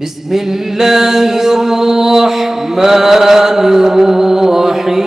بسم الله الرحمن الرحيم.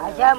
Hashim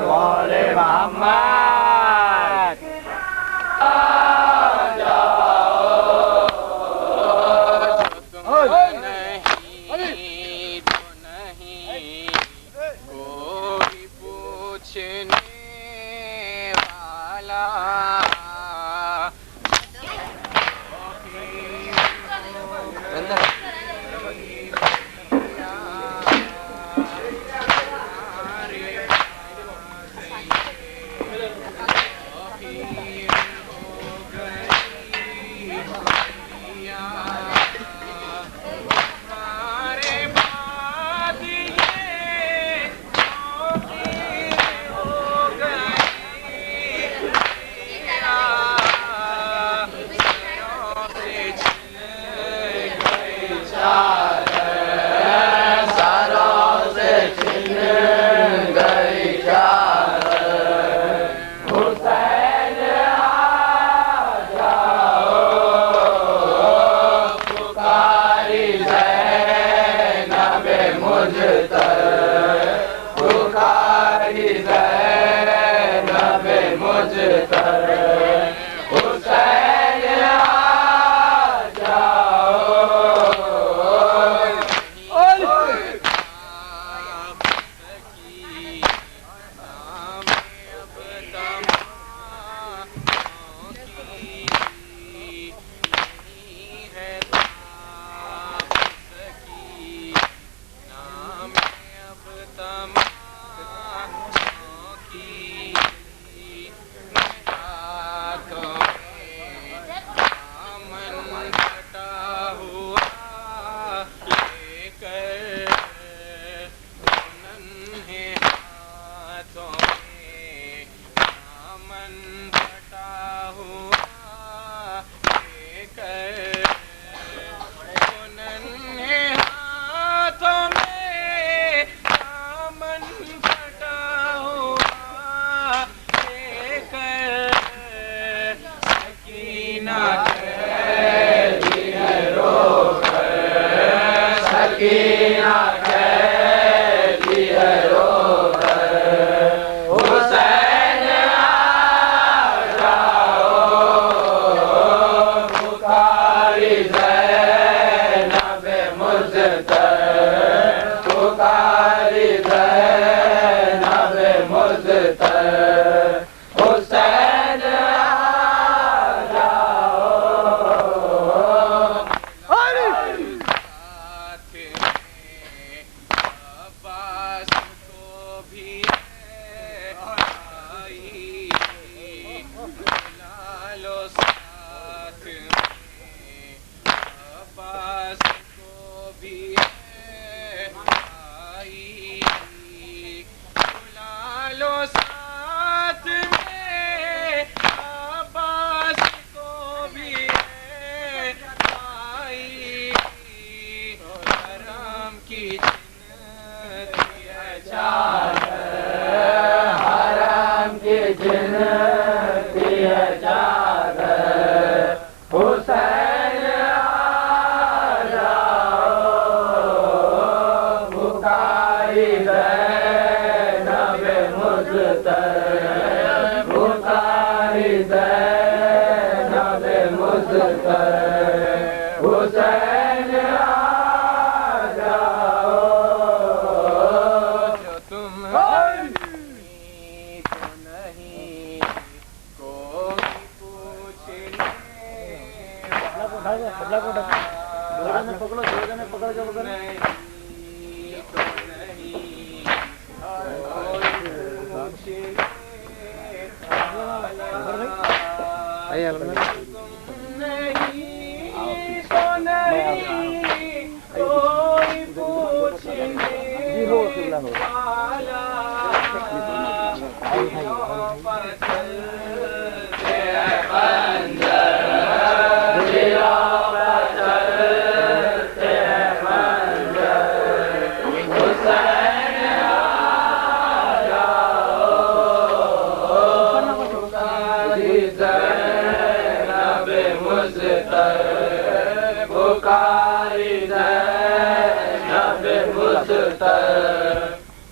والے محمد کوئی پوچھنے والا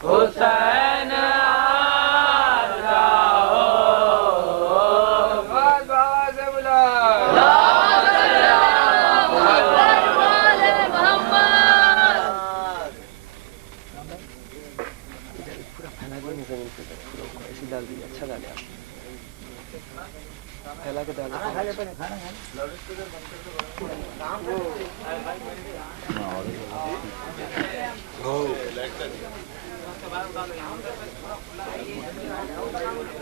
حسین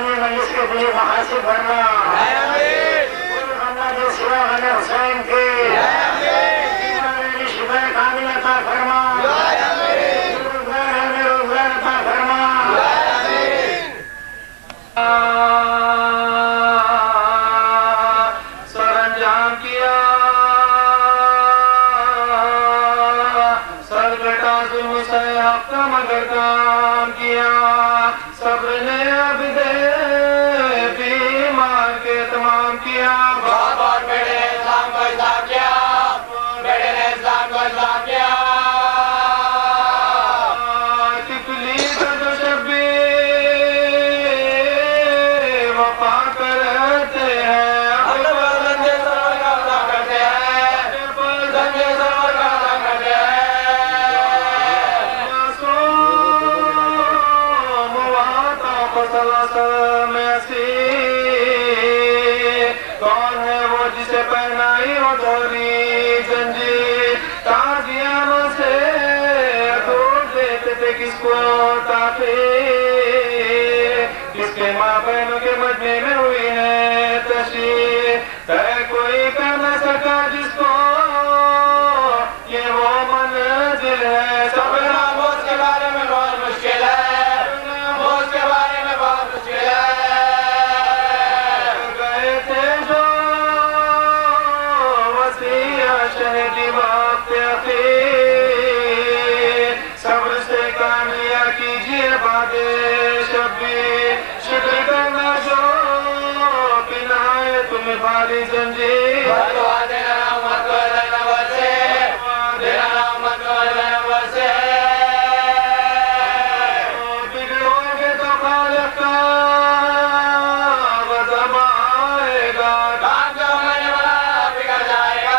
قرآن مجلس کے لیے محاسب بننا سوا غلط حسین کے شبہ کامل عطا فرما روزگار عطا فرما سر انجام کیا سر کٹا ظلم سے حق کا مگر کام کیا صبر نے اب دے بیمار کے تمام کیا بہت بیٹے نے اسلام کو اصلاح کیا بیٹے نے اسلام کو اصلاح کیا تکلی کا جو شبی وفا کرتے ہیں زنجے سرور کا ادا کرتے ہیں زنجے سرور کا ادا کرتے ہیں معصوم واتا فصل میں سی کون ہے وہ جسے پہنائی ہو دوری زنجیر تازیانوں سے دور دیتے تھے کس کو تاخیر کس کے ماں بہنوں کے مجمع میں ہوئی ہے تشریح طے کوئی کر نہ سکا جس کو یہ وہ منزل ہے سب ناموز کے بارے میں بہت مشکل ہے ناموز کے بارے میں بہت مشکل ہے گئے تھے جو وسیع شہدی وقت اخیر صبر سے کام لیا کیجئے بعد شبیر شکر کرنا جو پناہے تمہیں بھاری زنجیر بدعا دینا رحمت کو زینب سے دینا رحمت کو زینب سے بگڑو گے تو خالق کا غضب آئے گا کام جو میں نے بنایا بگڑ جائے گا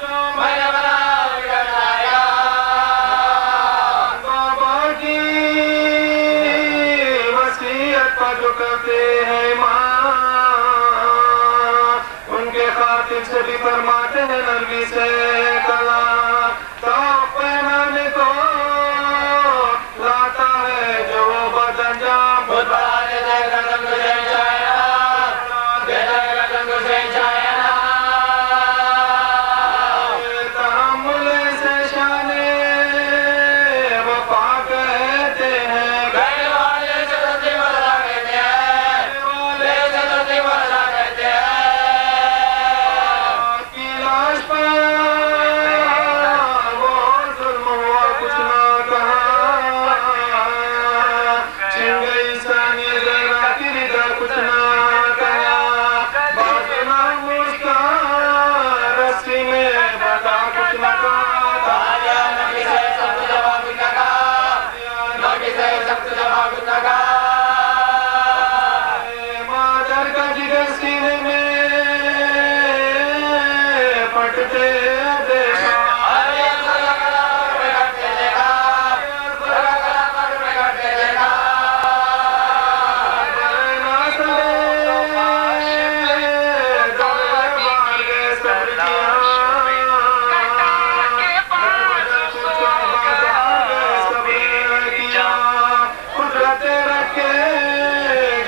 جو میں نے بنایا بگڑ جائے گا بابا کی وصیت پر جو کرتے ہیں ماں ان کے خاطر سے بھی فرماتے ہیں نرمی سے کلام تو پیمانے کو لاتا ہے جو وہ بد انجام خود بڑا دیتا ہے گردن گزے چاہینا دیتا ہے گردن گزے چاہینا تحمل سے شانے وفا کہتے ہیں کہنے والے سے دردی مرضا کہتے ہیں کہنے والے سے دردی مرضا کہتے ہیں کی لاش پر وہ ظلم ہوا کچھ نہ کہا چھن گئی ثانیہ ذرا کی رضا کچھ نہ کہا بات نہ مسکا رسی میں بتا کچھ نہ کہا نبی سے سب جواب کچھ نہ کہا نبی سے سب جواب کچھ نہ کہا مادر کا جگر سینے میں پھٹتے دیکھا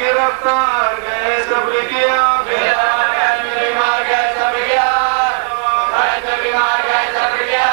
گرفتار گئے صبر کیا بیمار گئے صبر کیا بیمار گئے صبر کیا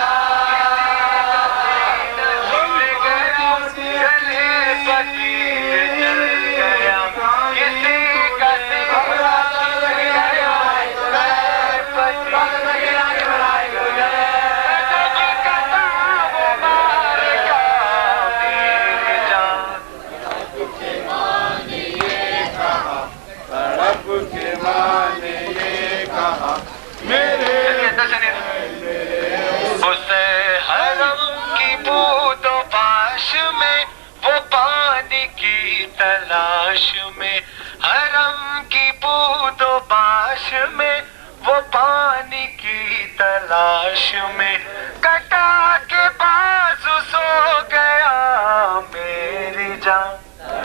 اسے حرم کی بود و باش میں وہ پانی کی تلاش میں حرم کی بود و باش میں وہ پانی کی تلاش میں کٹا کے بازو سو گیا میری جان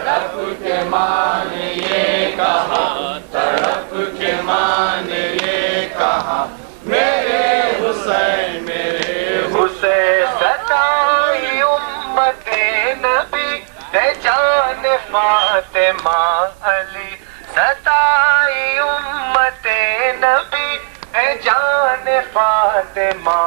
تڑپ کے ماں نے یہ کہا تڑپ کے ماں نے یہ کہا میرے حسین اسے ستائی امت نبی اے جان فاطمہ علی ستائی امت نبی اے جان فاطمہ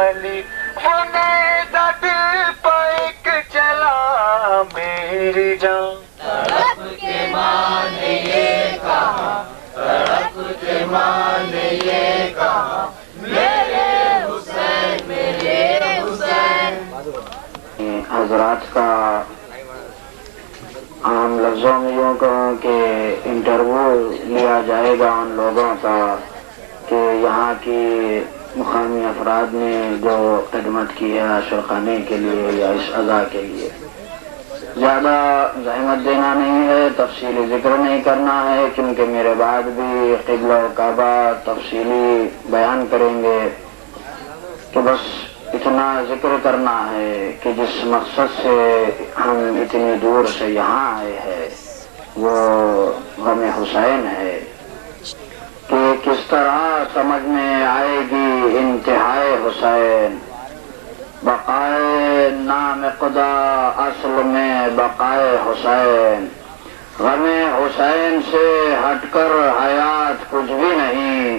علی وہ نیزہ دل پہ ایک چلا میری جان تڑپ کے ماں نے یہ کہا تڑپ کے ماں نے یہ کہا میرے حسین میرے حسین. حضرات کا عام لفظوں میں یوں کہوں کہ انٹرویو لیا جائے گا ان لوگوں کا کہ یہاں کی مقامی افراد نے جو خدمت کی ہے عاشق خانے کے لیے یا اس ادا کے لیے. زیادہ زحمت دینا نہیں ہے، تفصیلی ذکر نہیں کرنا ہے، کیونکہ میرے بعد بھی قبلہ و کعبہ تفصیلی بیان کریں گے. تو بس اتنا ذکر کرنا ہے کہ جس مقصد سے ہم اتنی دور سے یہاں آئے ہیں وہ غم حسین ہے کہ کس طرح سمجھ میں آئے گی انتہائے حسین. بقائے نام خدا اصل میں بقائے حسین. غم حسین سے ہٹ کر حیات کچھ بھی نہیں،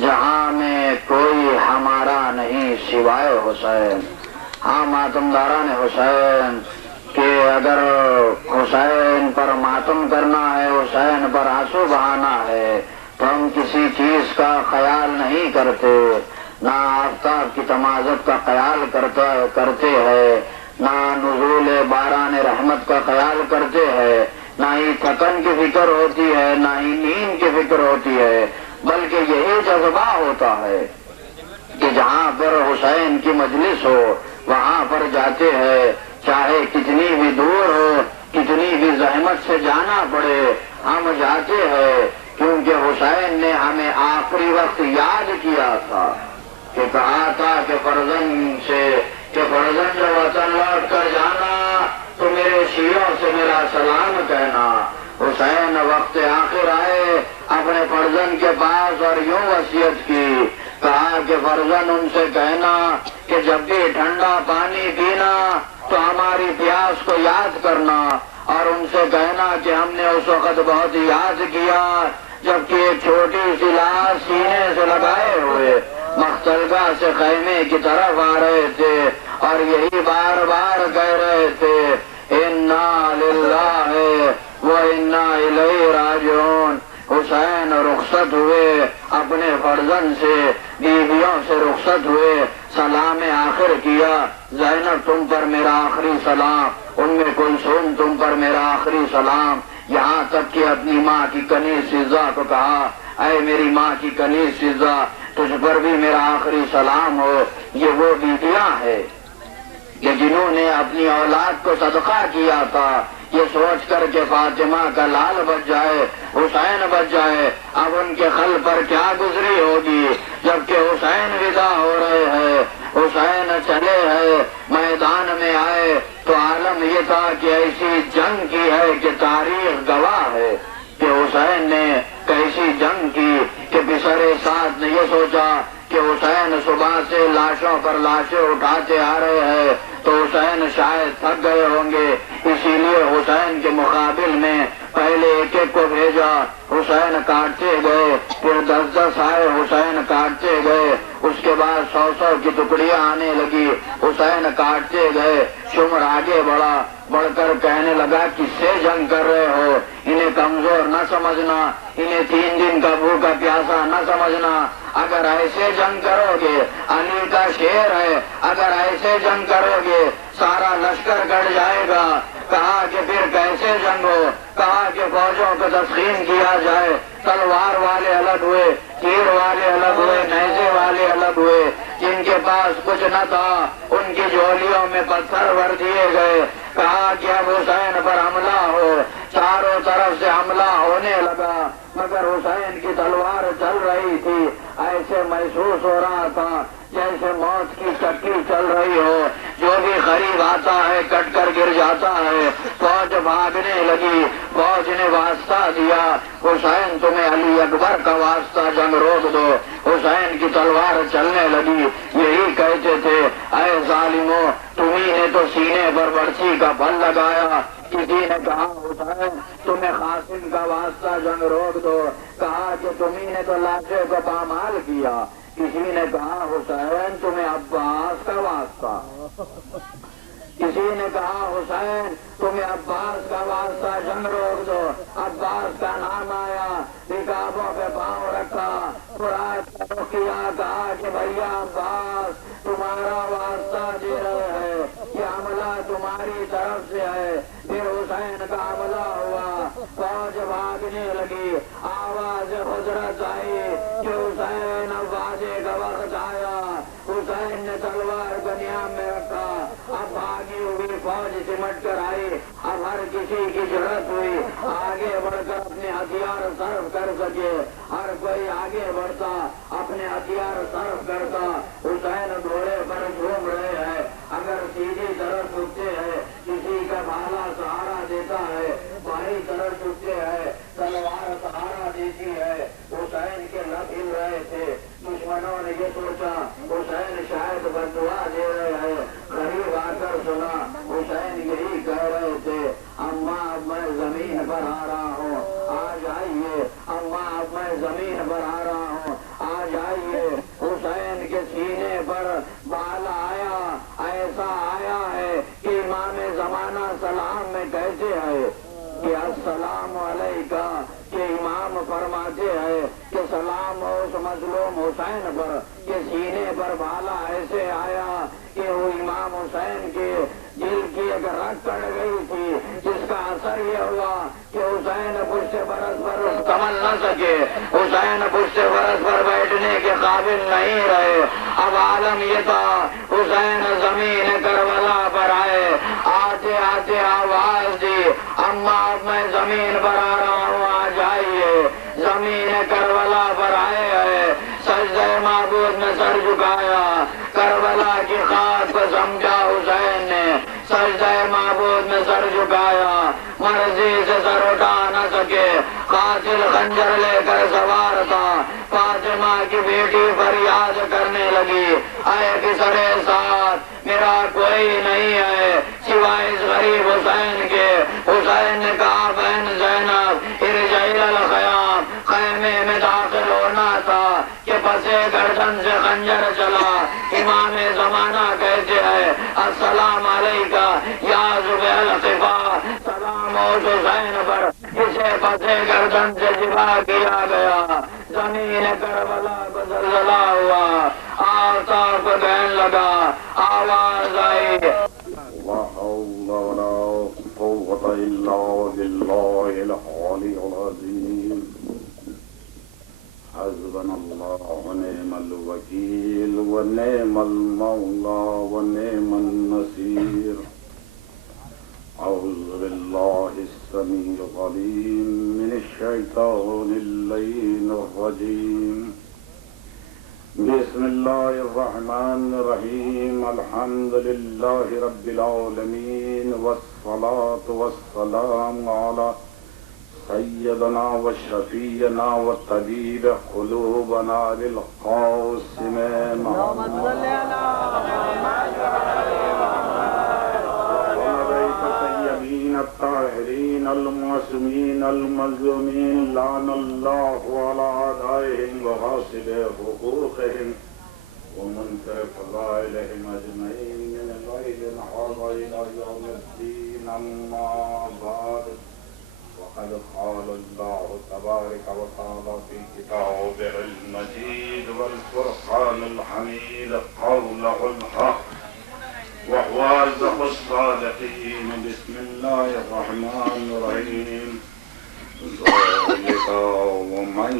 جہاں میں کوئی ہمارا نہیں سوائے حسین. ہاں ماتمداران حسین کہ اگر حسین پر ماتم کرنا ہے، حسین پر آنسو بہانا ہے تو ہم کسی چیز کا خیال نہیں کرتے، نہ آفتاب کی تمازت کا خیال کرتے ہیں، نہ نزول باران رحمت کا خیال کرتے ہیں، نہ ہی تھکن کی فکر ہوتی ہے، نہ ہی نیند کی فکر ہوتی ہے، بلکہ یہی جذبہ ہوتا ہے کہ جہاں پر حسین کی مجلس ہو وہاں پر جاتے ہیں، چاہے کتنی بھی دور ہو، کتنی بھی زحمت سے جانا پڑے، ہم جاتے ہیں. کیونکہ حسین نے ہمیں آخری وقت یاد کیا تھا کہ کہا تھا کہ فرزند سے کہ فرزند وطن لوٹ کر جانا تو میرے شیعوں سے میرا سلام کہنا. حسین وقت آخر آئے اپنے فرزند کے پاس اور یوں وصیت کی، کہا کہ فرزند ان سے کہنا کہ جب بھی ٹھنڈا پانی پینا تو ہماری پیاس کو یاد کرنا، اور ان سے کہنا کہ ہم نے اس وقت بہت یاد کیا جبکہ ایک چھوٹی سی لاش سینے سے لگائے ہوئے مختلگاہ سے خیمے کی طرف آ رہے تھے اور یہی بار بار کہہ رہے تھے انا للہ و انا الیہ راجعون. حسین رخصت ہوئے اپنے فرزند سے، بیویوں سے رخصت ہوئے، سلام آخر کیا، زینب تم پر میرا آخری سلام، ام کلثوم تم پر میرا آخری سلام، یہاں تک کہ اپنی ماں کی کنیز سزا کو کہا اے میری ماں کی کنیز سزا تجھ پر بھی میرا آخری سلام ہو. یہ وہ بیویاں ہیں کہ جنہوں نے اپنی اولاد کو صدقہ کیا تھا یہ سوچ کر کہ فاطمہ کا لال بچ جائے، حسین بچ جائے. اب ان کے قلب پر کیا گزری ہوگی جبکہ حسین ودا ہو رہے ہیں، حسین چلے ہیں، میدان میں آئے تو عالم یہ تھا کہ ایسی جنگ کی ہے کہ تاریخ گواہ ہے کہ حسین نے کیسی جنگ کی کہ بسر سعد نے یہ سوچا کہ حسین صبح سے لاشوں پر لاشیں اٹھاتے آ رہے ہیں تو حسین شاید تھک گئے ہوں گے، اسی لیے حسین کے مقابل میں پہلے ایک ایک کو بھیجا، حسین کاٹتے گئے، پھر 10 آئے، حسین کاٹتے گئے، اس کے بعد 100 کی ٹکڑیاں آنے لگی، حسین کاٹتے گئے. شمر آگے بڑھ کر کہنے لگا کس سے جنگ کر رہے ہو، انہیں کمزور نہ سمجھنا، انہیں 3 دن کا بھوکا پیاسا نہ سمجھنا. اگر ایسے جنگ کرو گے، علی کا شعر ہے، اگر ایسے جنگ کرو گے سارا لشکر کٹ جائے گا. کہا کہ پھر کیسے جنگ ہو، کہا کہ فوجوں کو تسخین کیا جائے. تلوار والے الگ ہوئے، تیر والے الگ ہوئے، نیزے والے الگ ہوئے. جن کے پاس کچھ نہ تھا ان کی جھولیوں میں پتھر بھر دیے گئے. کہا کہ اب حسین پر حملہ ہو، چاروں طرف سے حملہ ہونے لگا مگر حسین کی تلوار چل رہی تھی. ایسے محسوس ہو رہا تھا جیسے موت کی چکی چل رہی ہو، جو بھی قریب آتا ہے کٹ کر گر جاتا ہے. فوج بھاگنے لگی، فوج نے واسطہ دیا حسین تمہیں علی اکبر کا واسطہ، جنگ روک دو. حسین کی تلوار چلنے لگی، یہی کہتے تھے اے ظالموں تمہیں تمہیں نے تو سینے پر برسی کا بل لگایا. کسی نے کہا حسین تمہیں قاسم کا واسطہ جنگ روک دو. کہا کہ تمہیں نے تو لاشے کو پامال کیا. کسی نے کہا حسین تمہیں عباس کا واسطہ. کسی نے کہا حسین تمہیں عباس کا واسطہ جنگ روک دو. عباس کا نام آیا, رکابوں پہ پاؤں رکھا, کیا, کہا کہ بھیا عباس تمہارا واسطہ دے رہے ہیں, یہ حملہ تمہاری طرف سے ہے. پھر حسین کا حملہ ہوا, فوج بھاگنے لگی. آواز حضرت آئی کہ حسین اب وعدے کا وقت آیا. حسین نے تلوار کو نیام میں رکھا. اب بھاگی ہوئی فوج سمٹ کر آئی. اب ہر کسی کی ضرورت ہوئی آگے بڑھ کر اپنے ہتھیار صرف کر سکے. ہر کوئی آگے بڑھتا اپنے ہتھیار صرف کرتا. حسین گھوڑے پر گھوم رہے ہیں. اگر سیدھی طرف جھکتے ہیں کسی کا بھالا سہارا دیتا ہے, بائیں طرف جھکتے ہیں تلوار سہارا دیتی ہے. حسین کے لب ہل رہے تھے. دشمنوں نے یہ سوچا حسین شاید بددعا دے رہے ہیں. قریب آ کر سنا حسین یہی کہہ رہے تھے, اماں اب میں زمین پر آ رہا ہوں, آ جائیے. اماں اب میں زمین پر آ رہا ہوں, آ جائیے. حسین کے سینے پر بال آیا, ایسا آیا ہے کہ امام زمانہ سلام میں کہتے ہیں کہ السلام علیکہ, کہ امام فرماتے ہیں کہ سلام ہو اس مظلوم حسین پر. کہ سینے پر بالا ایسے آیا کہ وہ امام حسین کے دل کی ایک رگ کٹ گئی تھی, جس کا اثر یہ ہوا کہ حسین پشت برس پر کمل نہ سکے. حسین پشت برس پر بیٹھنے کے قابل نہیں رہے. اب عالم یہ تھا حسین زمین کربلا پر آئے. آتے آتے آواز دی, اماں اب میں زمین پر آ رہا ہوں, آ جائیے. زمین کربلا پر آئے ہیں. سجدہ معبود میں سر جھکایا. کربلا کی خاک کو سمجھا حسین نے. سجدہ معبود میں سر جھکایا. مرضی سے سر اٹھا نہ سکے. قاتل خنجر لے کر سوار تھا. فاطمہ کی بیٹی فریاد کرنے لگی, اے کسرے ساتھ میرا کوئی نہیں ہے سوائے اس غریب حسین کے. حسین نے کہا بہن زینب ارجعی الی الخیام. خیمے میں داخل ہونا تھا کہ پسے گردن سے خنجر چلا. امام زمانہ کہتے ہیں السلام علیکہ یا ذوی الخفا. سلام ہو حسین پر, اسے پسے گردن سے ذبح کیا گیا. زمین کربلا کو زلزلہ ہوا. آفتاب کو بہن لگا. آواز آئی لا حول ولا قوة إلا بالله العلي العظيم. حسبنا الله ونعم الوكيل ونعم المولى ونعم النصير. أعوذ بالله السميع العليم من الشيطان اللعين الرجيم. بسم الله الرحمن الرحيم. الحمد لله رب العالمين والصلاة والسلام على سيدنا وشفيعنا وطبيب قلوبنا للقاسم محمد الطاهرين المعصومين المظلومين. لعن الله على أعدائهم وغاصب حقوقهم ومنكر فضائلهم أجمعين من الليل نهار إلى يوم الدين. أما بعد, وقد قال الله تبارك وتعالى في كتابه المجيد والفرقان الحميد قوله الحق وهو أصدق الصادقين. بسم الله الرحمن الرحيم. ذلك ومن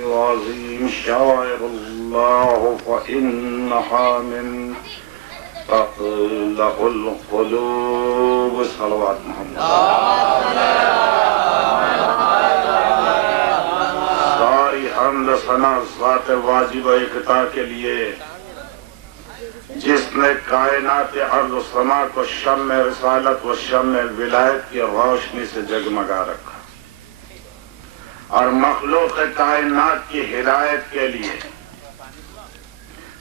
يعظم شعائر الله فإنها من تقلق القلوب. صلوات محمد. ساری حمد ثنا ذات واجب اقتداء کے لیے جس نے کائنات ارض و سما کو شمع رسالت و شمع ولایت کی روشنی سے جگمگا رکھا, اور مخلوق کائنات کی ہدایت کے لیے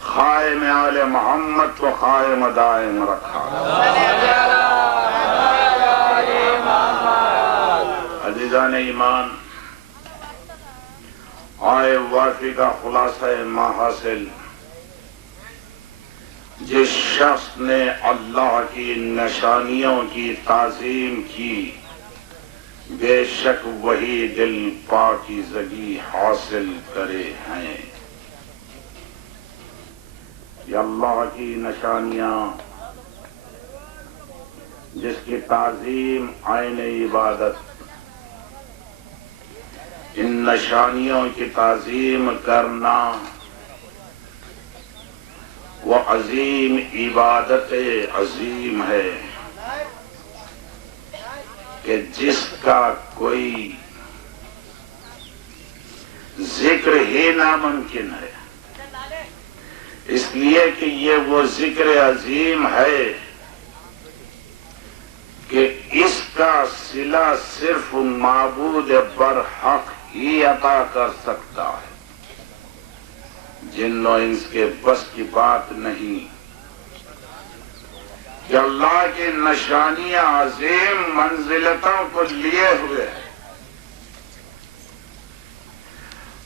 قائم آل محمد کو قائم دائم رکھا۔ عزیزان ایمان، آئے واقعی کا خلاصہ ماحاصل، جس شخص نے اللہ کی نشانیوں کی تعظیم کی، بے شک وہی دل پاکیزگی حاصل کرے ہیں۔ یہ اللہ کی نشانیاں جس کی تعظیم عین عبادت، ان نشانیوں کی تعظیم کرنا وہ عظیم عبادت عظیم ہے کہ جس کا کوئی ذکر ہی ناممکن ہے، اس لیے کہ یہ وہ ذکر عظیم ہے کہ اس کا صلہ صرف معبود برحق ہی عطا کر سکتا ہے، جن و انس کے بس کی بات نہیں کہ اللہ کی نشانیاں عظیم منزلتوں کو لیے ہوئے ہیں۔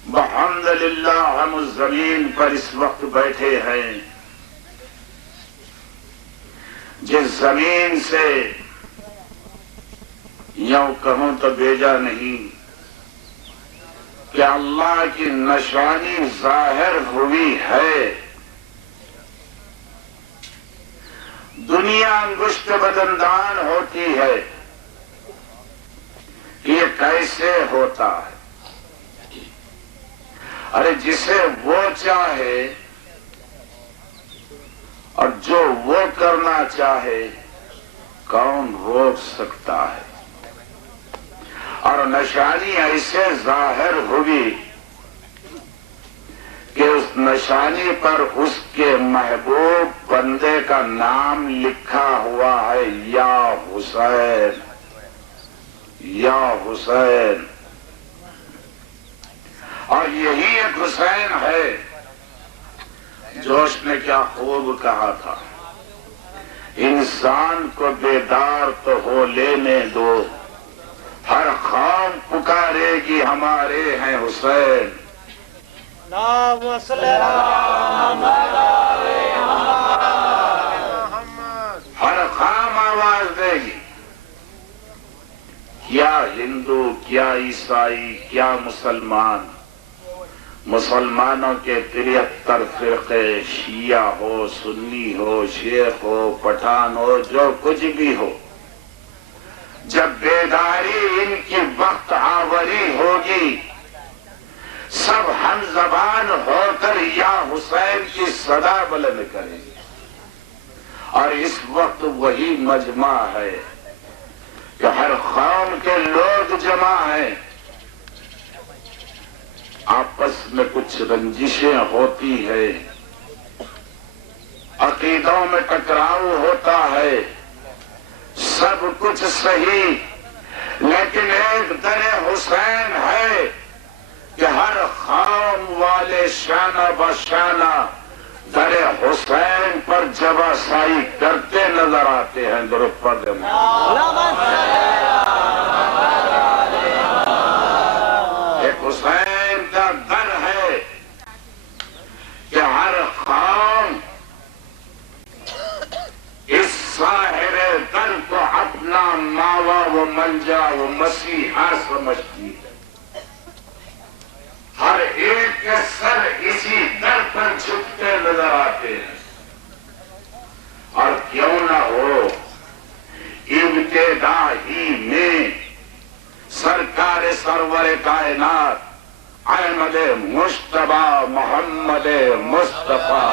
الحمدللہ ہم اس زمین پر اس وقت بیٹھے ہیں جس زمین سے یوں کہوں تو بھیجا نہیں کہ اللہ کی نشانی ظاہر ہوئی ہے۔ دنیا انگشت بدندان ہوتی ہے، یہ کیسے ہوتا ہے؟ ارے جسے وہ چاہے اور جو وہ کرنا چاہے کون روک سکتا ہے؟ اور نشانی ایسے ظاہر ہوئی کہ اس نشانی پر اس کے محبوب بندے کا نام لکھا ہوا ہے، یا حسین یا حسین۔ اور یہی ایک حسین ہے جوش نے کیا خوب کہا تھا، انسان کو بیدار تو ہو لینے دو، ہر خام پکارے گی ہمارے ہیں حسین۔ ہر خام آواز دے گی، کیا ہندو، کیا عیسائی، کیا مسلمان، مسلمانوں کے 73 فرقے، شیعہ ہو، سنی ہو، شیخ ہو، پٹھان ہو، جو کچھ بھی ہو، جب بیداری ان کی وقت آوری ہوگی سب ہم زبان ہو کر یا حسین کی صدا بلند کریں گے۔ اور اس وقت وہی مجمع ہے کہ ہر قوم کے لوگ جمع ہیں، آپس میں کچھ رنجشیں ہوتی ہے، عقیدوں میں ٹکراؤ ہوتا ہے، سب کچھ صحیح، لیکن ایک در حسین ہے کہ ہر قوم والے شانہ بشانہ در حسین پر جبہ سائی کرتے نظر آتے ہیں۔ درود پڑھ دیں۔ ایک حسین کا در ہے کہ ہر قوم اس ظاہر در کو اپنا ماوا و منجا و مسیحا سمجھتی ہے، ہر ایک کے سر اسی در پر جھکتے نظر آتے ہیں۔ اور کیوں نہ ہو، ابتدا ہی میں سرکار سرور کائنات احمد مصطفیٰ محمد مصطفیٰ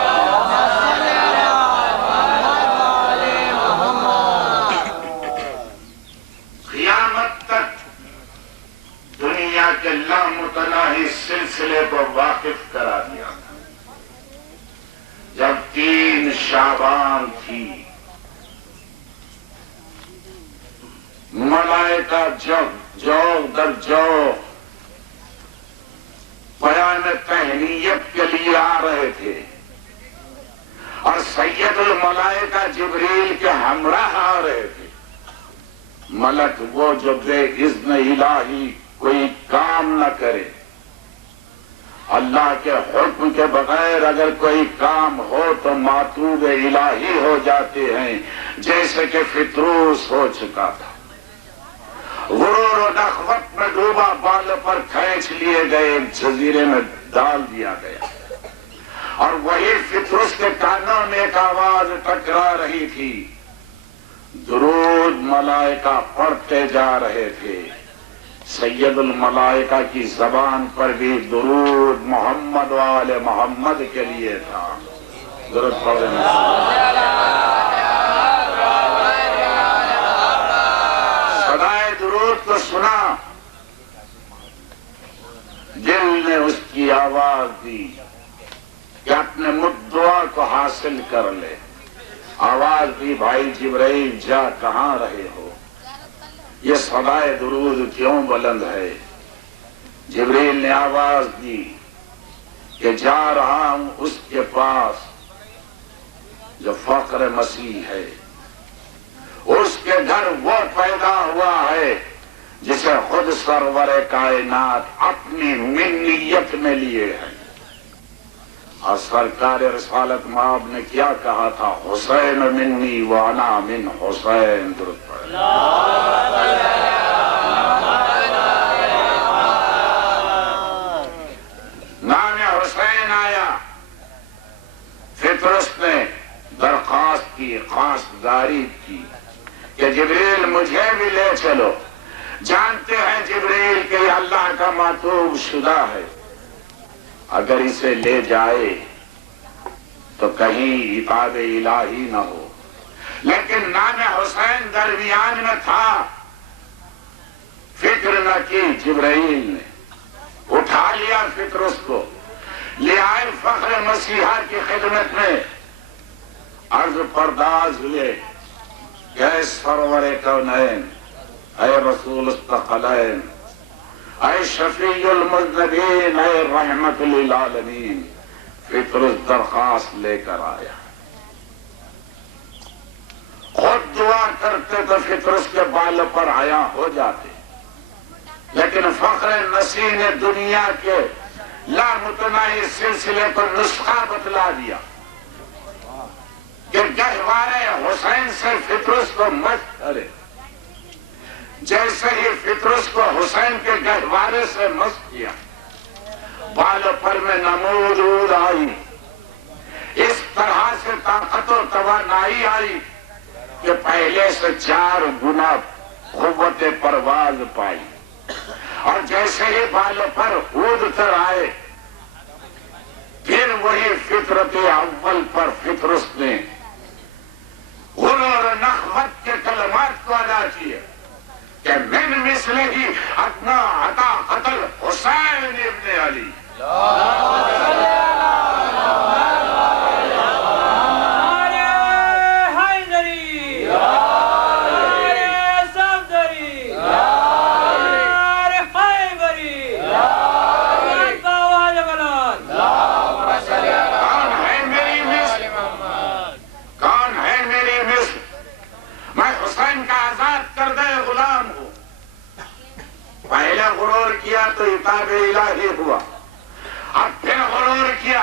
کے لامتناہی سلسلے کو واقف کرا دیا۔ جب 3 شعبان تھی، ملائکہ جو در جو بیان تہنیت کے لیے آ رہے تھے، اور سید الملائکہ جبریل کے ہمراہ آ رہے تھے۔ ملک وہ جو بے اذن الہی کوئی کام نہ کرے، اللہ کے حکم کے بغیر اگر کوئی کام ہو تو ماتوب الہی ہو جاتے ہیں، جیسے کہ فطروس ہو چکا تھا۔ غرور و نخوت میں ڈوبا، بالوں پر کھینچ لیے گئے، ایک جزیرے میں ڈال دیا گیا، اور وہی فطروس کے کانوں میں ایک آواز ٹکرا رہی تھی۔ درود ملائکہ پڑھتے جا رہے تھے، سید الملائکہ کی زبان پر بھی درود محمد و آل محمد کے لیے تھا۔ درود پڑھیں۔ صدائے درود کو سنا، دل نے اس کی آواز دی کہ اپنے مدعا کو حاصل کر لے۔ آواز دی، بھائی جبرائیل جا کہاں رہے ہو؟ یہ صدائے درود کیوں بلند ہے؟ جبریل نے آواز دی کہ جا رہا ہوں اس کے پاس جو فخر مسیح ہے، اس کے گھر وہ پیدا ہوا ہے جسے خود سرور کائنات اپنی منیت میں لیے ہیں۔ اور سرکار رسالت مآب نے کیا کہا تھا؟ حسین منی وانا من حسین۔ درود پڑھیں۔ نام حسین آیا، فطرس نے درخواست کی، خواستگاری کی کہ جبریل مجھے بھی لے چلو۔ جانتے ہیں جبریل کہ یہ اللہ کا معتوب شدہ ہے، اگر اسے لے جائے تو کہیں عتاب الہی نہ ہو، لیکن نام حسین درمیان میں تھا۔ فکر نہ کی جبرائیل نے، اٹھا لیا فطرس کو، لے آئے فخر مسیحا کی خدمت میں، عرض پرداز ہوئے کہ اے سرور کونین، اے رسول الثقلین، اے شفیع المذنبین، اے رحمت للعالمین۔ فطرس درخواست لے کر آیا، خود دعا کرتے تو فطرس کے بالوں پر عیاں ہو جاتے، لیکن فخر نسی نے دنیا کے لامتناہی سلسلے کو نسخہ بتلا دیا کہ گہوارے حسین سے فطرس کو مت کرے۔ جیسے ہی فطرس کو حسین کے گہوارے سے مست کیا، بالوں پر میں نمود آئی، اس طرح سے طاقت و توانائی آئی کہ پہلے سے 4 گنا قوت پرواز پائی، اور جیسے ہی بالوں پر اود کر آئے، پھر وہی فطرت اول پر فطرس نے غرور و نخوت کے کلمات کو ادا کیے کہ من مثل ہی ادنا عطا قتل حسین ابن علی۔ پہلے غرور کیا تو عتاب الہی ہوا، اب پھر غرور کیا،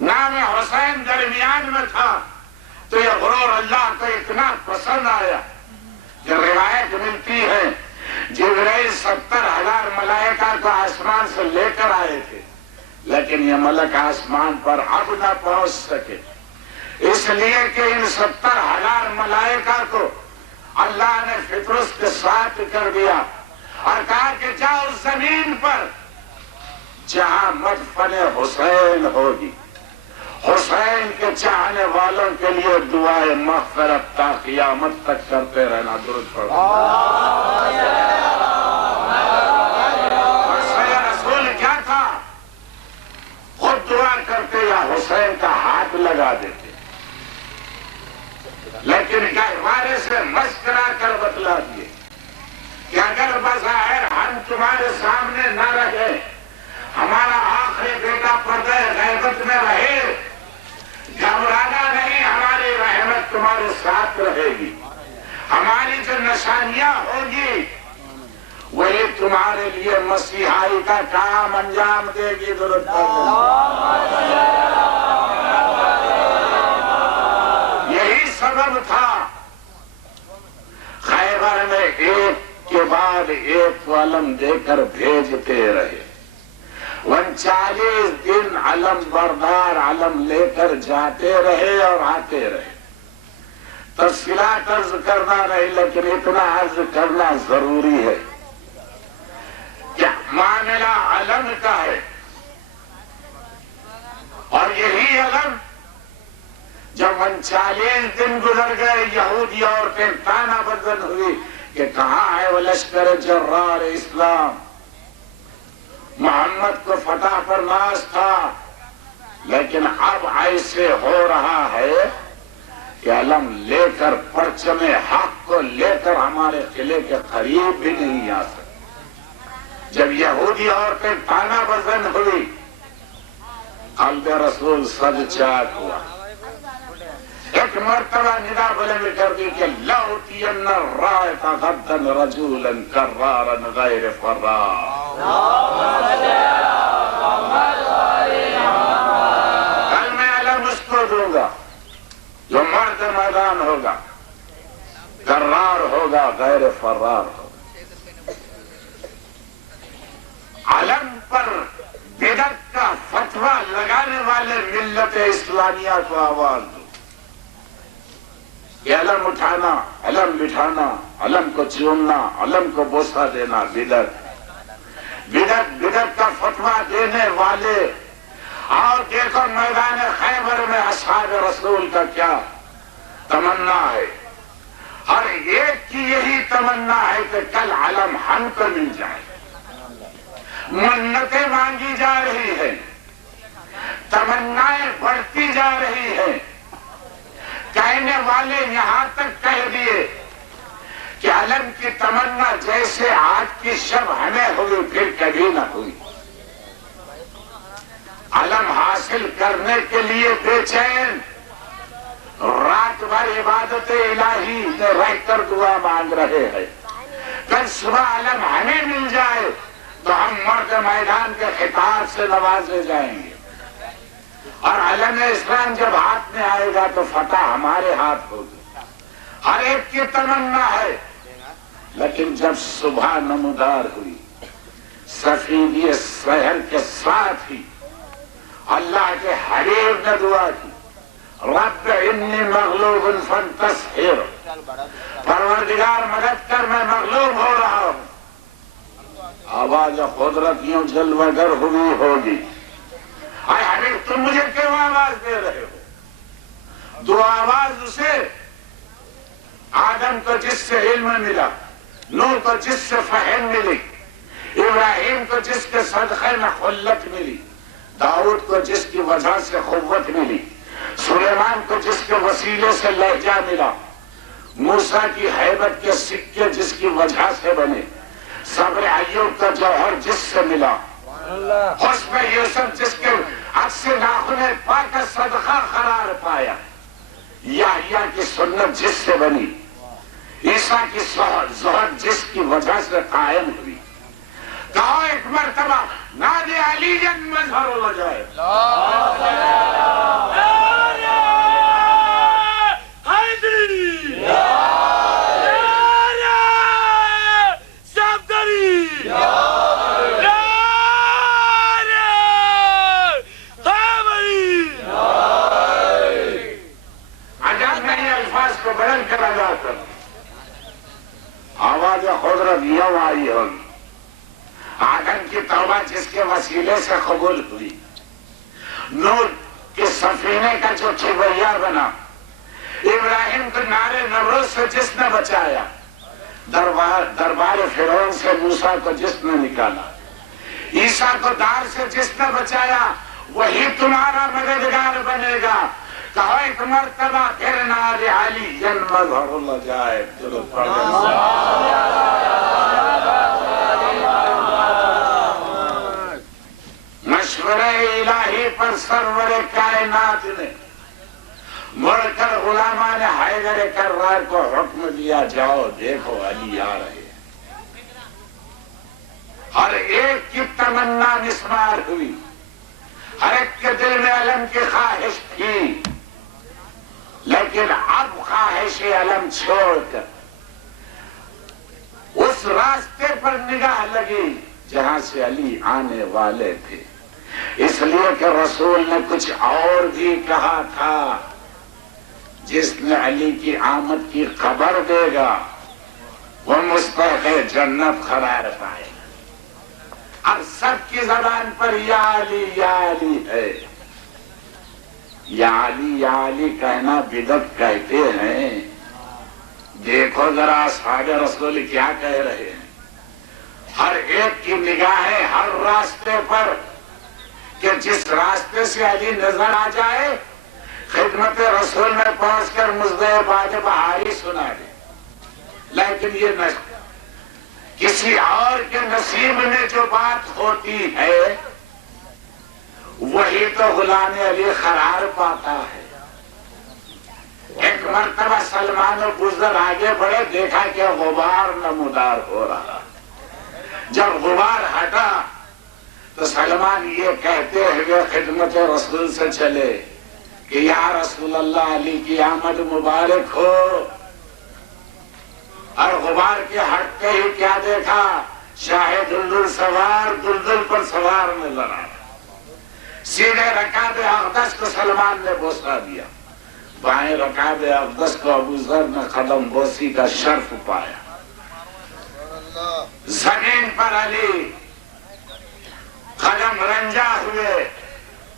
نام حسین درمیان میں تھا تو یہ غرور اللہ کو اتنا پسند آیا کہ روایت ملتی ہے جبرائیل 70,000 ملائکہ کو آسمان سے لے کر آئے تھے، لیکن یہ ملک آسمان پر اب نہ پہنچ سکے، اس لیے کہ ان 70,000 ملائکہ کو اللہ نے فطرس کے ساتھ کر دیا اور کہا کہ جاؤ زمین پر جہاں مدفن حسین ہوگی، حسین کے چاہنے والوں کے لیے دعائے مغفرت تا قیامت تک کرتے رہنا۔ درود پڑھو۔ رسول کیا تھا؟ خود دعا کرتے یا حسین کا ہاتھ لگا دیتے، لیکن گہوارے سے مسکرا کر بتلا دیے کہ اگر بظاہر ہم تمہارے سامنے نہ رہے، ہمارا آخری بیٹا پردہ غیبت میں رہے، ہماری جو نشانیاں ہوگی وہی تمہارے لیے مسیحائی کا کام انجام دے گی. درود یہی سبب تھا خیبر میں ایک کے بعد ایک علم دے کر بھیجتے رہے. 39 دن علم بردار علم لے کر جاتے رہے اور آتے رہے. تفصیلات عرض کرنا نہیں لیکن اتنا عرض کرنا ضروری ہے کہ معاملہ علم کا ہے. اور یہی علم جب 39 دن گزر گئے یہودی عورتیں تانا بزن ہوئی کہ کہاں ہے وہ لشکر جرار اسلام. محمد کو فتح پر ناز تھا لیکن اب ایسے ہو رہا ہے کہ علم لے کر پرچم حق کو لے کر ہمارے قلعے کے قریب بھی نہیں آ سکتے. جب یہودی عورتیں تانا بزن ہوئی قلب رسول سج چاک ہوا. ایک مرتبہ ندا بلند کر دی کہ لَأُوتِيَنَّ الرَّائِطَ غَدًّا رَجُولًا كَرَّارًا غَيْرَ فَرَّارٍ. کل میں علم اس کو دوں گا جو مرد میدان ہوگا، کرار ہوگا، غیر فرار ہوگا. علم پر بدعت کا فتویٰ لگانے والے ملت اسلامیہ کو آواز دو. یہ علم اٹھانا، علم بٹھانا، علم کو چومنا، علم کو بوسہ دینا بدعت. بدعت کا فتویٰ دینے والے. اور دیکھو میدان خیبر میں اصحاب رسول کا کیا تمنا ہے. ہر ایک کی یہی تمنا ہے کہ کل علم ہم کو مل جائے. منتیں مانگی جا رہی ہیں، تمنائیں بڑھتی جا رہی ہیں. کہنے والے یہاں تک کہہ دیے کہ علم کی تمنا جیسے آج کی شب ہمیں ہوئی پھر کبھی نہ ہوئی. علم حاصل کرنے کے لیے بے چین رات بھر عبادت الہی میں رہ کر دعا مانگ رہے ہیں. کل صبح علم ہمیں مل جائے تو ہم مرد میدان کے خطاب سے نوازے جائیں گے. اور علم اسلام جب ہاتھ میں آئے گا تو فتح ہمارے ہاتھ ہوگی. ہر ایک کی تمنا ہے. لیکن جب صبح نمودار ہوئی سفیدی سحر کے ساتھ ہی اللہ کے حبیب نے دعا کی، رب انی مغلوب فانتصر. پروردگار مدد کر، میں مغلوب ہو رہا ہوں. آواز قدرت یوں جلوہ گر ہوئی ہوگی. اے حبیب تم مجھے کیوں آواز دے رہے ہو؟ دو آواز اسے آدم کو جس سے علم ملا، نوح کو جس سے فہم ملی، ابراہیم کو جس کے صدقے میں خلت ملی، داؤد کو جس کی وجہ سے قوت ملی، سلیمان کو جس کے وسیلے سے لہجہ ملا، موسیٰ کی ہیبت کے سکے جس کی وجہ سے بنے، صبر ایوب کا جوہر جس سے ملا، حسن یوسف جس کے عکس ناخن پا کر صدقہ قرار پایا، یحییٰ کی سنت جس سے بنی، عیسیٰ کی زہد جس کی وجہ سے قائم ہوئی. کہو ایک مرتبہ نادی علی جن مظہر ہو جائے. آواز قدرت یوں آئی ہوگی. آدم کی توبہ جس کے وسیلے سے قبول ہوئی، نوح کے سفینے کا جو چوبیہ بنا، ابراہیم کو نارے نمرود سے جس نے بچایا، دربار فرعون سے موسیٰ کو جس نے نکالا، عیسیٰ کو دار سے جس نے بچایا، وہی تمہارا مددگار بنے گا. کہو ایک مرتبہ پھر نادی علی جن مظہر اللہ جائے. مشورہ الہی پر سرور کائنات نے مڑ کر غلامان حیدر کرار کو حکم دیا جاؤ دیکھو علی آ رہے ہیں. ہر ایک کی تمنا مسمار ہوئی, ہر ایک کے دل میں علم کی خواہش تھی, لیکن اب خواہش علم چھوڑ کر اس راستے پر نگاہ لگی جہاں سے علی آنے والے تھے. اس لیے کہ رسول نے کچھ اور بھی کہا تھا, جس نے علی کی آمد کی خبر دے گا وہ مستحق جنت قرار پائے گا. اب سب کی زبان پر یا علی ہے. یا علی کہنا بدعت کہتے ہیں. دیکھو ذرا اصحاب رسول کیا کہہ رہے ہیں. ہر ایک کی نگاہیں ہر راستے پر کہ جس راستے سے علی نظر آ جائے خدمت رسول میں پہنچ کر مژدہ باد بہاری سنا دے. لیکن یہ کسی اور کے نصیب میں جو بات ہوتی ہے وہی تو غلام علی قرار پاتا ہے. ایک مرتبہ سلمان و بزدل آگے بڑھے, دیکھا کہ غبار نمودار ہو رہا. جب غبار ہٹا تو سلمان یہ کہتے ہوئے خدمت رسول سے چلے کہ یا رسول اللہ علی کی آمد مبارک ہو. اور غبار کے ہٹتے ہی کیا دیکھا, شاہ دلدل سوار دلدل پر سوار نظر آیا. سیدھے رکاب اقدس کو سلمان نے بوسہ دیا, بائیں رکاب اقدس کو ابو ذر نے قدم بوسی کا شرف پایا. زمین پر علی قدم رنجا ہوئے,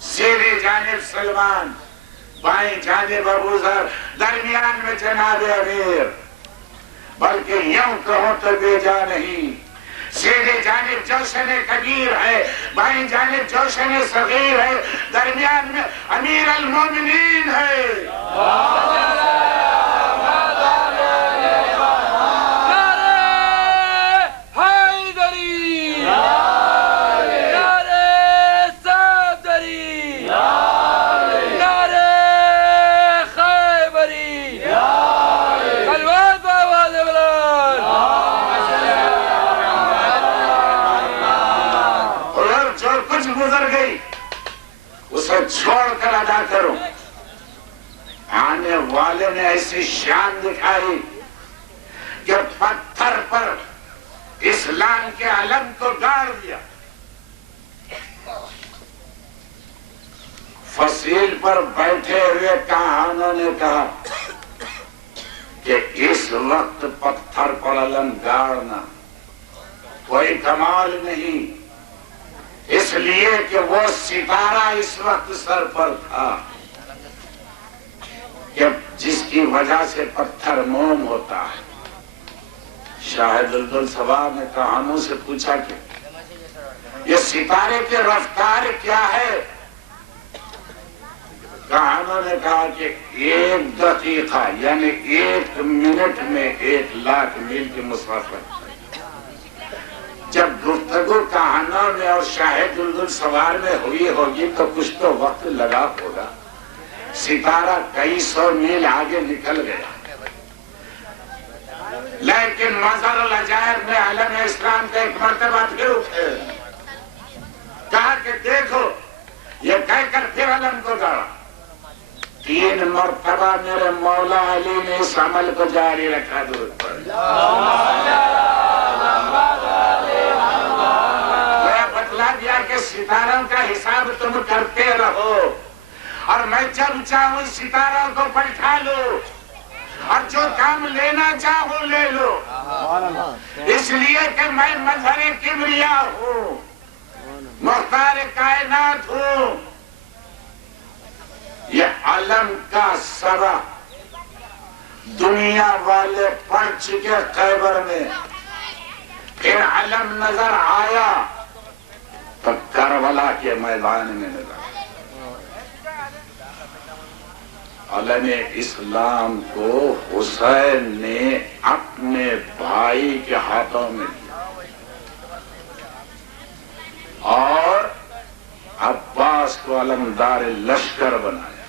سیدھی جانب سلمان, بائیں جانب ابو ذر, درمیان میں جناب امیر. بلکہ یوں کہوں تو بے جا نہیں, سیدھی جانب جوشن کبیر ہے, بائیں جانب جوشن صغیر ہے, درمیان میں امیر المومنین ہے. چھوڑ کر ادا کرو. آنے والے نے ایسی شان دکھائی کہ پتھر پر اسلام کے علم کو گاڑ دیا. فصیل پر بیٹھے ہوئے کہانوں نے کہا کہ اس وقت پتھر پر علم گاڑنا کوئی کمال نہیں, اس لیے کہ وہ ستارہ اس وقت سر پر تھا کہ جس کی وجہ سے پتھر موم ہوتا ہے. شاہ دلدل سوار نے کہانوں سے پوچھا کہ یہ ستارے کی رفتار کیا ہے. کہانوں نے کہا کہ 1 دقیقہ یعنی 1 منٹ میں 1,00,000 میل کی مسافت. جب گفتگو کہانوں میں اور شاہ دلدل سوار میں ہوئی ہوگی تو کچھ تو وقت لگا ہوگا. ستارہ کئی 100 میل آگے نکل گیا, لیکن مظہر العجائب میں علم اسلام کا ایک مرتبہ پھر اٹھے, کہا کہ دیکھو, یہ کہہ کر پھر علم کو گاڑا. 3 مرتبہ میرے مولا علی نے اس عمل کو جاری رکھا. درود پڑھ. ستاروں کا حساب تم کرتے رہو اور میں جب چاہوں ستاروں کو پلٹا لو اور جو کام لینا چاہوں لے لو, اس لیے کہ میں مظہر کبریا ہوں, مختار کائنات ہوں. یہ علم کا سرا دنیا والے پڑھ چکے خیبر میں, پھر علم نظر آیا تو کربلا کے میدان میں نظر. علم اسلام کو حسین نے اپنے بھائی کے ہاتھوں میں دیا اور عباس کو علمدار لشکر بنایا.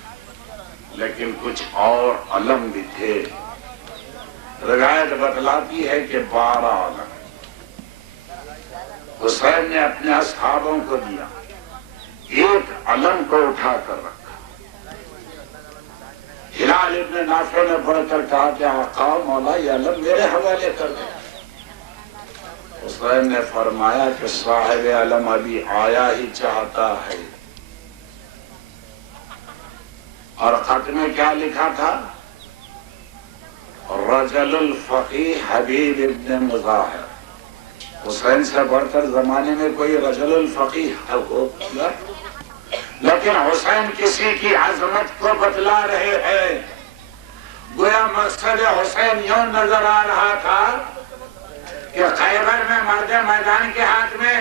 لیکن کچھ اور علم بھی تھے. روایت بتلاتی ہے کہ 12 علم حسین نے اپنے اصحابوں کو دیا. ایک علم کو اٹھا کر رکھا. ہلال ابن نافع نے بڑھ کر کہا کہ آقا مولا یہ علم میرے حوالے کر دیں. حسین نے فرمایا کہ صاحب علم ابھی آیا ہی چاہتا ہے. اور خط میں کیا لکھا تھا؟ رجل الفقیہ حبیب ابن مظاہر. حسین سے بڑھ کر زمانے میں کوئی رجل الفقیہ ہو گیا، لیکن حسین کسی کی عظمت کو بتلا رہے ہیں. گویا مقصد حسین یوں نظر آ رہا تھا کہ خیبر میں مرد میدان کے ہاتھ میں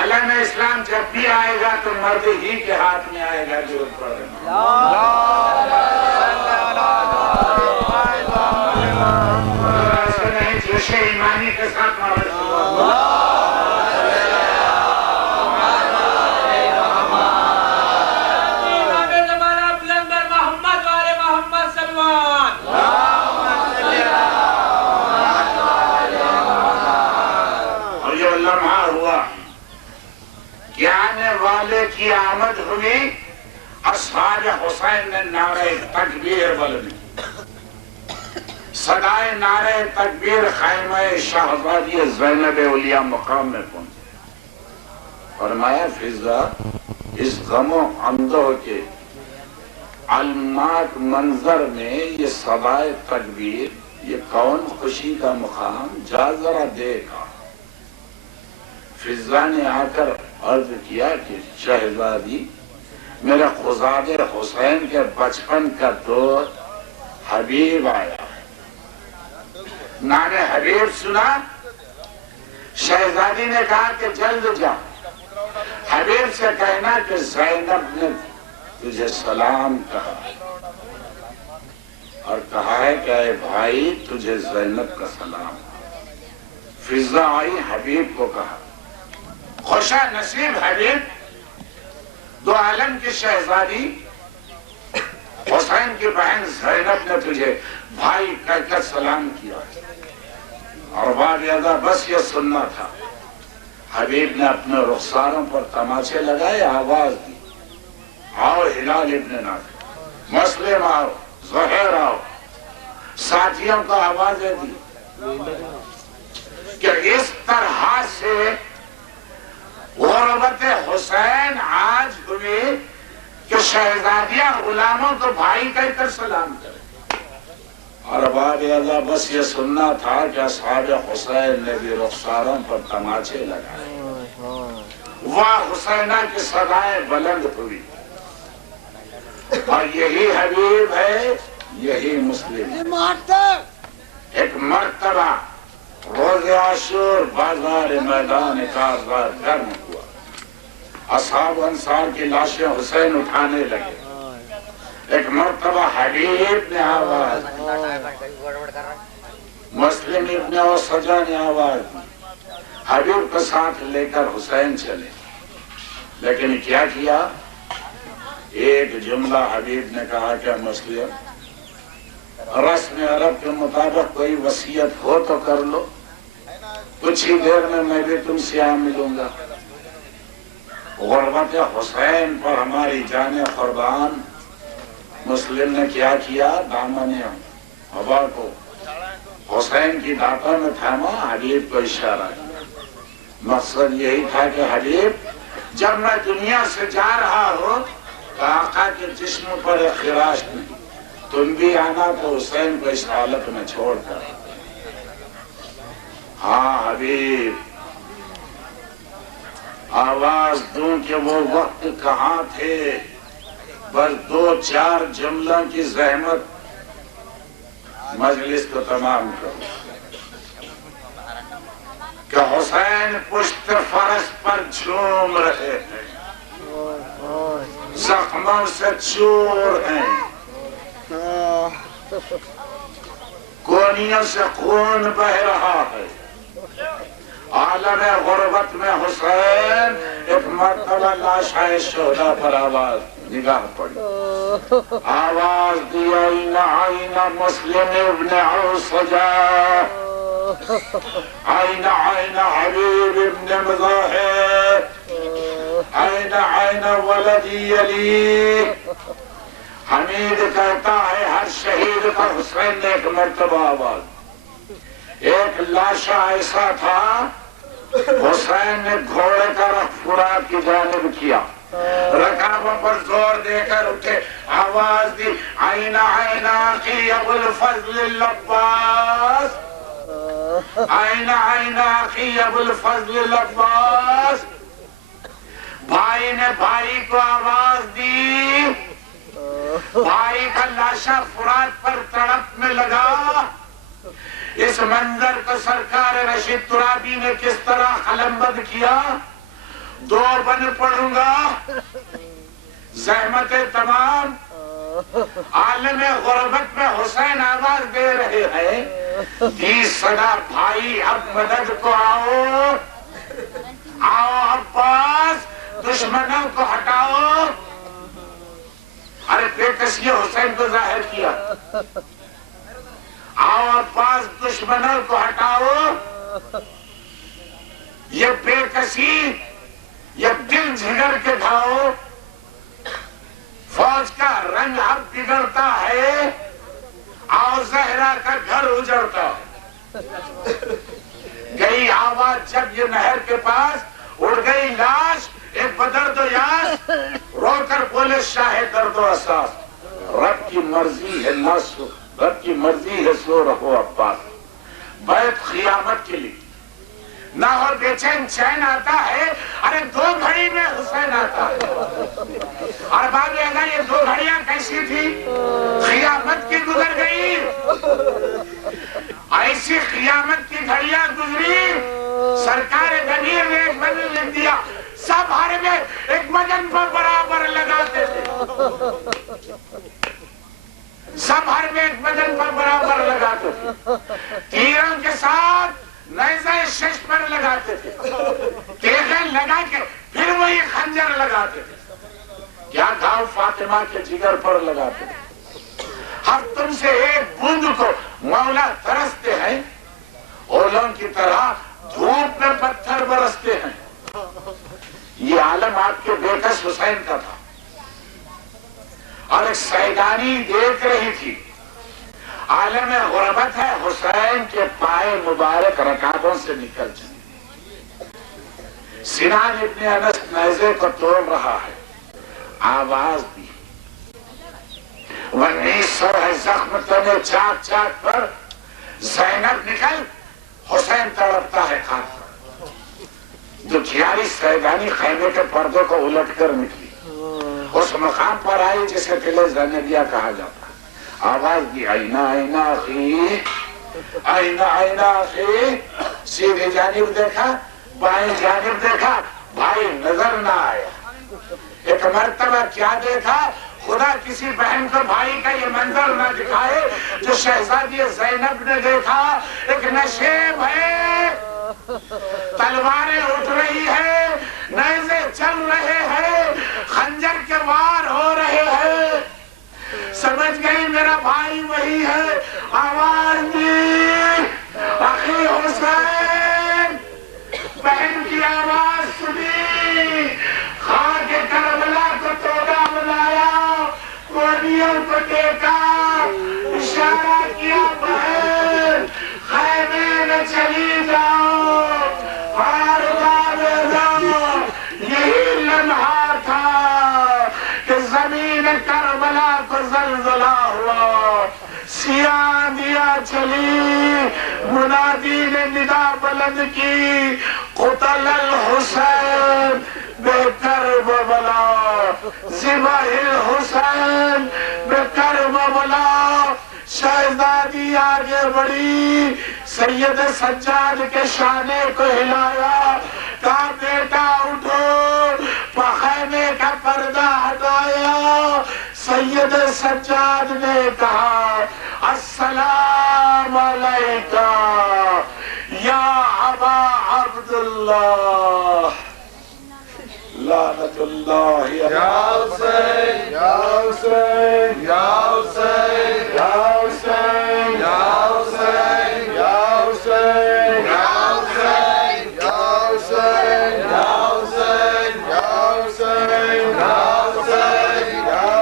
علم اسلام جب بھی آئے گا تو مرد ہی کے ہاتھ میں آئے گا. جو جوش ایمانی کے ساتھ کی آمد ہوئی. اصحاب حسین نے نعرہ تکبیر بلندی. صدائے نعرہ تکبیر خیمہ شہزادی زینب اولیاء مقام میں پہنچے. فرمایا فضا اس غم و اندوہ کے المناک منظر میں یہ صدائے تکبیر یہ کون خوشی کا مقام، جا ذرا دیکھا. فضا نے آ کر عرض کیا کہ شہزادی میرے خزادے حسین کے بچپن کا دوست حبیب آیا. نام حبیب سنا. شہزادی نے کہا کہ جلد جا حبیب سے کہنا کہ زینب نے تجھے سلام کہا اور کہا ہے کہ اے بھائی تجھے زینب کا سلام. فضا آئی حبیب کو کہا خوشا نصیب حبیب دو عالم کی شہزادی حسین کی بہن زینب نے تجھے بھائی کہہ کر سلام کیا. اور واقعہ بس یہ سننا تھا. حبیب نے اپنے رخساروں پر تماچے لگائے، آواز دی آؤ ہلال ابن نافع، مسلم آؤ، زہیر آؤ. ساتھیوں کو آوازیں دی کہ اس طرح سے غربت حسین آج ہوئی کہ شہزادیاں غلاموں کو بھائی کہہ کر سلام کرے. اور بعد اللہ بس یہ سننا تھا کہ اصحاب حسین نے بھی رخساروں پر تماچے لگائے. واہ حسینہ کی صدائیں بلند ہوئی. اور یہی حبیب ہے، یہی مسلم. ایک مرتبہ روز عاشور بازار میدان کارزار گرم ہوا. اصحاب انصار کی لاشیں حسین اٹھانے لگے. ایک مرتبہ حبیب نے آواز، مسلم ابن اوسجا نے آواز دی. حبیب کو ساتھ لے کر حسین چلے. لیکن کیا کیا؟ ایک جملہ حبیب نے کہا کہ مسلم رسم عرب کے مطابق کوئی وصیت ہو تو کر لو، کچھ ہی دیر میں بھی تم سے آ ملوں گا. غربت حسین پر ہماری جانیں قربان. مسلم نے کیا کیا؟ دامن ہوا کو حسین کی دانتوں میں تھاما، حبیب کو اشارہ کیا. مقصد یہی تھا کہ حبیب جب میں دنیا سے جا رہا ہوں تو آقا کے جسم پر ایک خراش نہیں، تم بھی آنا تو حسین کو اس حالت میں چھوڑ کر. ہاں حبیب آواز دوں کہ وہ وقت کہاں تھے. بس 2-4 جملوں کی زحمت مجلس کو تمام کرو. کہ حسین پشت فرس پر جھوم رہے ہیں، زخموں سے چور ہیں، کونیوں سے خون بہ رہا ہے. عالم غربت میں حسین ایک مرتبہ لاشائے شہداء پر آواز نگاہ پڑی، آواز دی آئین آئین مسلم ابن عوسجہ، آئین آئین حبیب ابن مظاہر، آئین آئین ولدی علی۔ حمید کہتا ہے ہر شہید کا حسین نے ایک مرتبہ آواز، ایک لاشا ایسا تھا حسین نے گھوڑے کا رخ فرات کی جانب کیا، رکابوں پر زور دے کر اٹھے، آواز دی آئین آئین آخی ابو الفضل العباس، آئین آئین آخی ابو الفضل العباس۔ بھائی نے بھائی کو آواز دی، بھائی کا لاشا فرات پر تڑپ میں لگا۔ اس منظر کو سرکار رشید ترابی نے کس طرح قلمبند کیا؟ دو بند پڑھوں گا، زحمت تمام عالم غربت میں حسین آواز دے رہے ہیں، دی صدا بھائی اب مدد کو آؤ، آؤ عباس دشمنوں کو ہٹاؤ۔ ارے بے کسی حسین کو ظاہر کیا، آؤ عباس دشمنوں کو ہٹاؤ۔ یہ بے کسی، یہ دل جھگر کے دھاؤ، فوج کا رنگ اب بگڑتا ہے، آؤ زہرا کا گھر اجڑتا۔ گئی آواز جب یہ نہر کے پاس، اڑ گئی لاش ایک بدرد و یاس، رو کر بولے شاہ درد و احساس، رب کی مرضی ہے نہ سو، رب کی مرضی ہے سو رہو عباس۔ بیعت قیامت کے لیے نہ اور بے چین چین آتا ہے، ارے دو گھڑی میں حسین آتا ہے۔ اور بعد میں اگر یہ دو گھڑیاں کیسی تھی؟ قیامت کی گزر گئی، ایسی قیامت کی گھڑیاں گزری، سرکار غنیر نے ایک مدن لکھ دیا، سب ہر میں ایک مدن پر برابر لگاتے تھے، سب ہر میں ایک مدن پر برابر لگاتے تھے، تیروں کے ساتھ نیزہ شش پر لگاتے تھے، تیغیں لگا کے پھر وہی خنجر لگاتے تھے، کیا گھاؤ فاطمہ کے جگر پر لگاتے تھے۔ ہم تم سے ایک بوند کو مولا ترستے ہیں، اولوں کی طرح دھوپ میں پتھر برستے ہیں۔ یہ عالم آپ کے بیکس حسین کا تھا، اور ایک سیدانی دیکھ رہی تھی، عالم غربت ہے، حسین کے پائے مبارک رکابوں سے نکل جائیں۔ سنان ابن انس نیزے کو توڑ رہا ہے، آواز دی، 1900 ہے زخم تمہیں چاک چاک پر، زینب نکل، حسین تڑپتا ہے خاک پر۔ دکھیاری سیدانی خیمے کے پردوں کو الٹ کر نکلی، اس مقام پر آئی جسے قلعہ زینبیہ کہا جاتا ہے۔ آواز دی آئینہ آئینہ آخی، آئینہ آئینہ آخی، سیدھی جانب دیکھا، بائیں جانب دیکھا، بھائی نظر نہ آیا۔ ایک مرتبہ کیا دیکھا؟ خدا کسی بہن کو بھائی کا یہ منظر نہ دکھائے جو شہزادی زینب نے دیکھا۔ ایک نشیب ہے، تلواریں اٹھ رہی ہے، نیزے چل رہے ہیں، خنجر کے وار ہو رہے ہیں، سمجھ گئی میرا بھائی وہی ہے۔ آواز دی اخی حسین، بہن کی آواز سنی، خاک کربلا کو توڑا بلایا، کوڑیوں کو ٹیکا، اشارہ کیا بہن خیمے میں چلی جاؤ، ہار ڈالے جاؤ۔ یہی لمحہ تھا کہ زمین کربلا کو زلزلہ ہوا، سیاہ دیا چلی، منادی نے ندا بلند کی، قتل الحسین بے کرب بلا، ذبح الحسین بے کرب بلا۔ شہزادی آگے بڑھی، سید سجاد کے شانے کو ہلایا، کہا بیٹا اٹھو، خیمے کا پردہ ہٹایا۔ سید سجاد نے کہا السلام علیکہ یا ابا عبد عبداللہ لعنت اللہ یا حسین یا حسین یا حسین یا حسین یا حسین یا حسین یا حسین یا حسین یا حسین یا حسین یا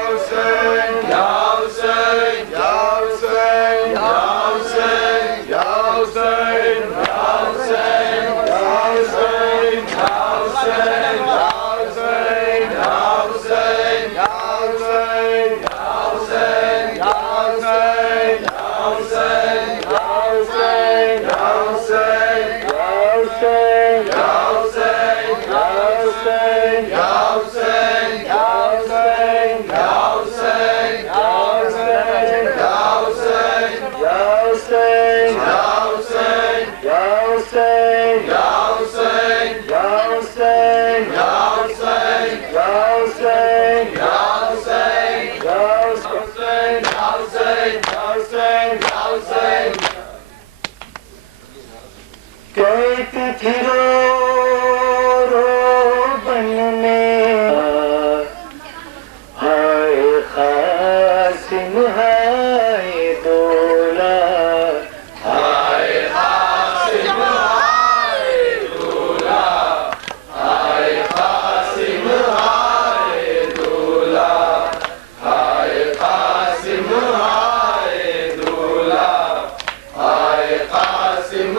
حسین یا حسین یا حسین یا حسین یا حسین یا حسین کہتی تھی رو رو بن میں ہائے قاسم ہائے دولا ہائے قاسم ہائے دولا ہائے قاسم ہائے دولا ہائے قاسم ہائے دولا ہائے قاسم